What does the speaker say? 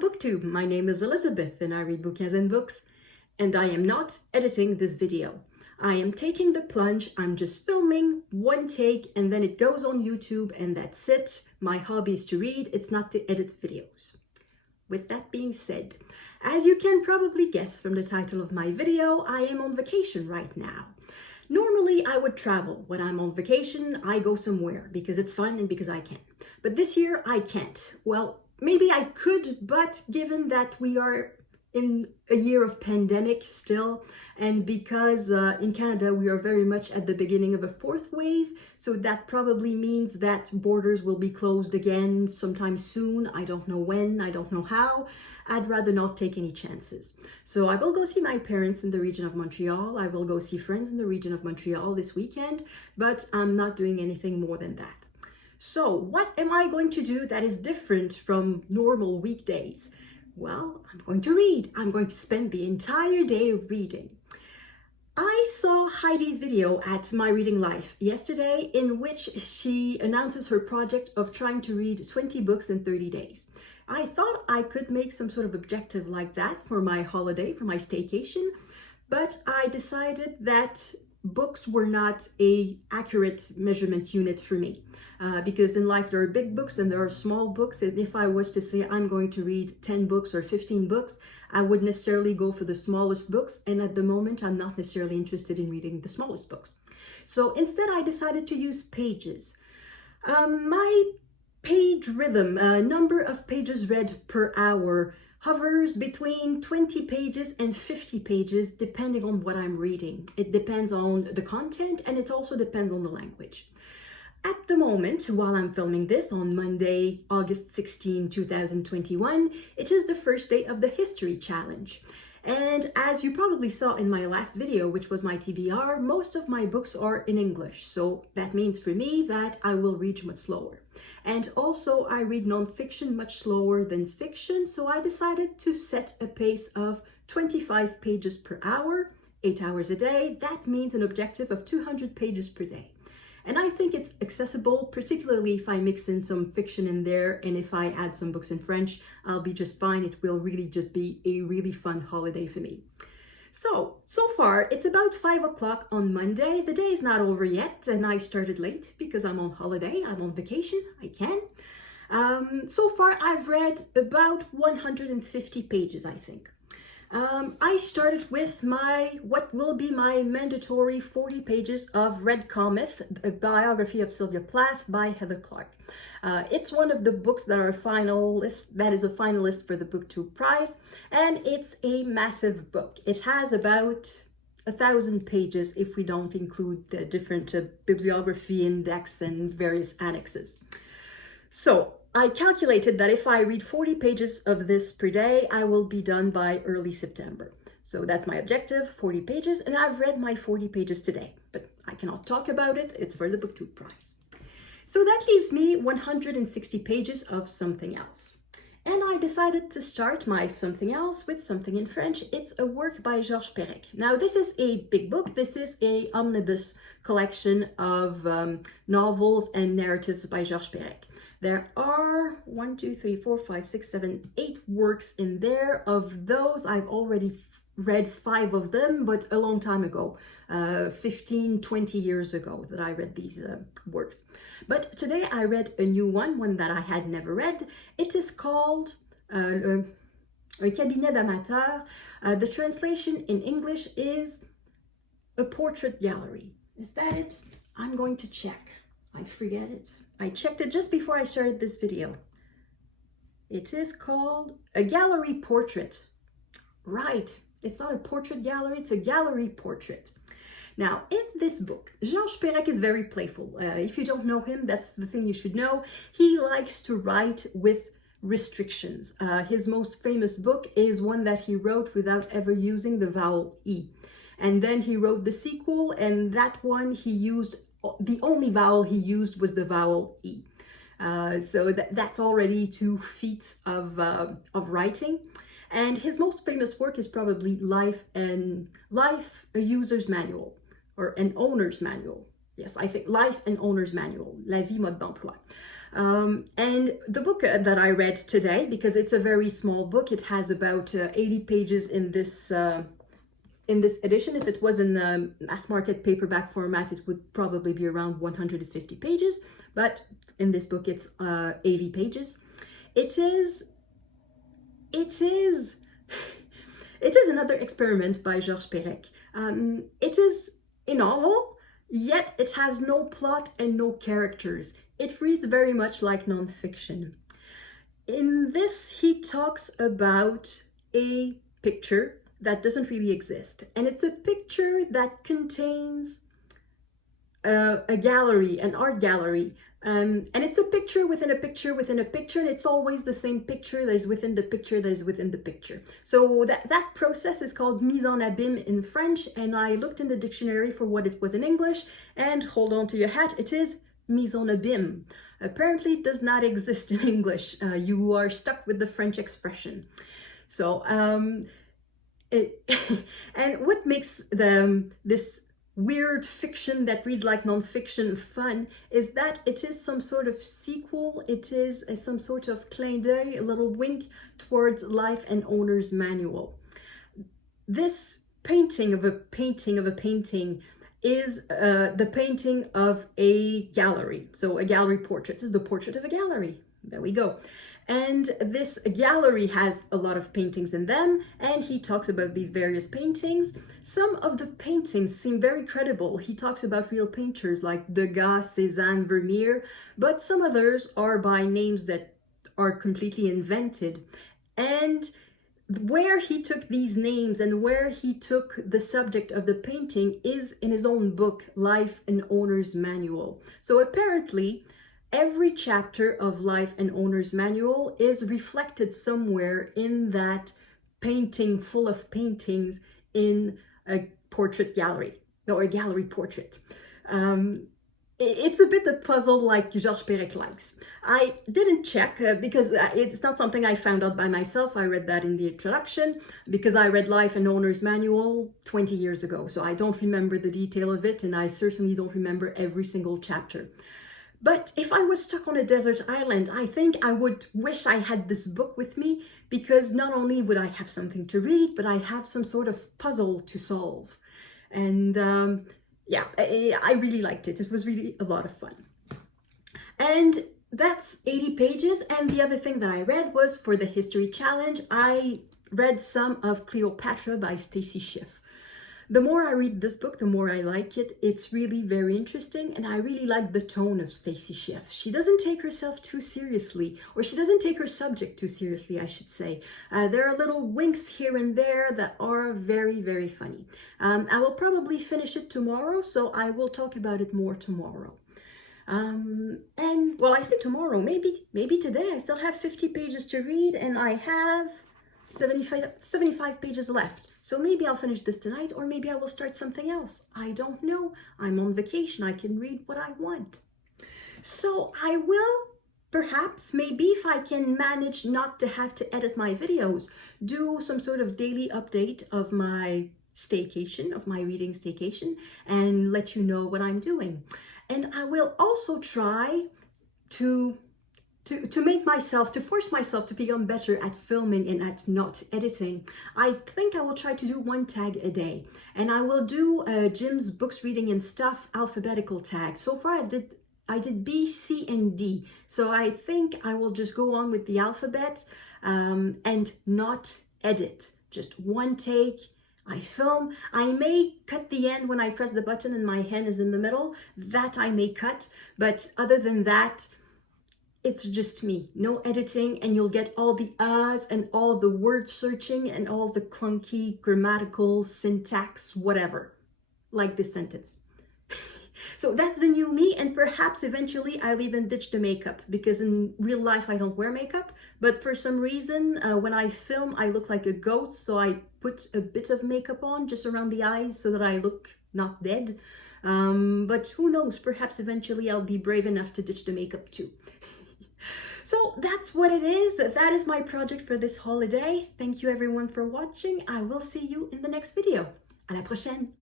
booktube. My name is Elizabeth and I read bouquins and books, and I am not editing this video. I am taking the plunge. I'm just filming one take and then it goes on YouTube and that's it. My hobby is to read, it's not to edit videos. With that being said, as you can probably guess from the title of my video, I am on vacation right now. Normally I would travel. When I'm on vacation, I go somewhere because it's fun and because I can. But this year I can't. Well, maybe I could, but given that we are in a year of pandemic still, and because in Canada we are very much at the beginning of a fourth wave, so that probably means that borders will be closed again sometime soon. I don't know when, I don't know how. I'd rather not take any chances. So I will go see my parents in the region of Montreal. I will go see friends in the region of Montreal this weekend, but I'm not doing anything more than that. So what am I going to do that is different from normal weekdays? Well, I'm going to read. I'm going to spend the entire day reading. I saw Heidi's video at My Reading Life yesterday in which she announces her project of trying to read 20 books in 30 days. I thought I could make some sort of objective like that for my holiday, for my staycation, but I decided that books were not an accurate measurement unit for me. Because in life there are big books and there are small books, and if I was to say I'm going to read 10 books or 15 books, I would necessarily go for the smallest books, and at the moment I'm not necessarily interested in reading the smallest books. So instead I decided to use pages. My page rhythm, number of pages read per hour, hovers between 20 pages and 50 pages depending on what I'm reading. It depends on the content and it also depends on the language. At the moment, while I'm filming this on Monday, August 16, 2021, it is the first day of the History Challenge. And as you probably saw in my last video, which was my TBR, most of my books are in English. So that means for me that I will read much slower. And also I read nonfiction much slower than fiction. So I decided to set a pace of 25 pages per hour, 8 hours a day. That means an objective of 200 pages per day. And I think it's accessible, particularly if I mix in some fiction in there, and if I add some books in French, I'll be just fine. It will really just be a really fun holiday for me. So far, it's about 5 o'clock on Monday. The day is not over yet, and I started late because I'm on holiday, I'm on vacation, I can. So far, I've read about 150 pages, I think. I started with what will be my mandatory 40 pages of Red Comet, a biography of Sylvia Plath by Heather Clarke. It's one of the books that are that is a finalist for the BookTube Prize, and it's a massive book. It has about 1,000 pages if we don't include the different bibliography index and various annexes. So I calculated that if I read 40 pages of this per day, I will be done by early September. So that's my objective, 40 pages, and I've read my 40 pages today, but I cannot talk about it. It's for the BookTube Prize. So that leaves me 160 pages of something else. And I decided to start my something else with something in French. It's a work by Georges Perec. Now, this is a big book. This is an omnibus collection of novels and narratives by Georges Perec. There are 1, 2, 3, 4, 5, 6, 7, 8 works in there. Of those, I've already read 5 of them, but a long time ago, 15, 20 years ago that I read these works. But today I read a new one that I had never read. It is called Un cabinet d'amateurs. The translation in English is A Portrait Gallery. Is that it? I'm going to check. I forget it. I checked it just before I started this video. It is called A Gallery Portrait. Right, it's not a portrait gallery, it's a gallery portrait. Now, in this book, Georges Perec is very playful. If you don't know him, that's the thing you should know. He likes to write with restrictions. His most famous book is one that he wrote without ever using the vowel E. And then he wrote the sequel, and that one he used, the only vowel he used was the vowel E. So that's already 2 feats of writing. And his most famous work is probably Life, a User's Manual, or an Owner's Manual. Yes, I think Life and Owner's Manual, La vie mode d'emploi. And the book that I read today, because it's a very small book, it has about 80 pages in this edition. If it was in the mass market paperback format, it would probably be around 150 pages. But in this book, it's 80 pages. It is another experiment by Georges Perec. It is a novel, yet it has no plot and no characters. It reads very much like nonfiction. In this, he talks about a picture that doesn't really exist. And it's a picture that contains a gallery, an art gallery. And it's a picture within a picture within a picture, and it's always the same picture that is within the picture that is within the picture. So that process is called mise en abîme in French, and I looked in the dictionary for what it was in English, and hold on to your hat, it is mise en abîme. Apparently it does not exist in English. You are stuck with the French expression. So, and what makes this weird fiction that reads like nonfiction fun is that it is some sort of sequel. It is some sort of clin d'oeil, a little wink towards Life and Owner's Manual. This painting of a painting of a painting is the painting of a gallery. So a gallery portrait is the portrait of a gallery. There we go. And this gallery has a lot of paintings in them, and he talks about these various paintings. Some of the paintings seem very credible. He talks about real painters like Degas, Cézanne, Vermeer, but some others are by names that are completely invented. And where he took these names and where he took the subject of the painting is in his own book, Life and Owner's Manual. So apparently, every chapter of Life and Owner's Manual is reflected somewhere in that painting full of paintings in a portrait gallery, or a gallery portrait. It's a bit a puzzle like Georges Perec likes. I didn't check because it's not something I found out by myself. I read that in the introduction because I read Life and Owner's Manual 20 years ago. So I don't remember the detail of it, and I certainly don't remember every single chapter. But if I was stuck on a desert island, I think I would wish I had this book with me, because not only would I have something to read, but I'd have some sort of puzzle to solve. And yeah, I really liked it. It was really a lot of fun. And that's 80 pages. And the other thing that I read was for the History Challenge, I read some of Cleopatra by Stacey Schiff. The more I read this book, the more I like it. It's really very interesting, and I really like the tone of Stacey Schiff. She doesn't take herself too seriously, or she doesn't take her subject too seriously, I should say. There are little winks here and there that are very, very funny. I will probably finish it tomorrow, so I will talk about it more tomorrow. And well, I say tomorrow, maybe today. I still have 50 pages to read, and I have 75 pages left. So maybe I'll finish this tonight, or maybe I will start something else. I don't know. I'm on vacation. I can read what I want. So I will, perhaps, maybe if I can manage not to have to edit my videos, do some sort of daily update of my staycation, of my reading staycation, and let you know what I'm doing. And I will also try to force myself to become better at filming and at not editing. I think I will try to do one tag a day, and I will do Jim's books, reading and stuff alphabetical tags. So far I did B, C, and D. So I think I will just go on with the alphabet and not edit. Just one take. I film. I may cut the end when I press the button and my hand is in the middle. That I may cut, but other than that, it's just me, no editing, and you'll get all the ahs and all the word searching and all the clunky grammatical syntax, whatever, like this sentence. So that's the new me, and perhaps eventually I'll even ditch the makeup, because in real life I don't wear makeup, but for some reason when I film I look like a goat, so I put a bit of makeup on just around the eyes so that I look not dead. But who knows, perhaps eventually I'll be brave enough to ditch the makeup too. So that's what it is. That is my project for this holiday. Thank you everyone for watching. I will see you in the next video. À la prochaine.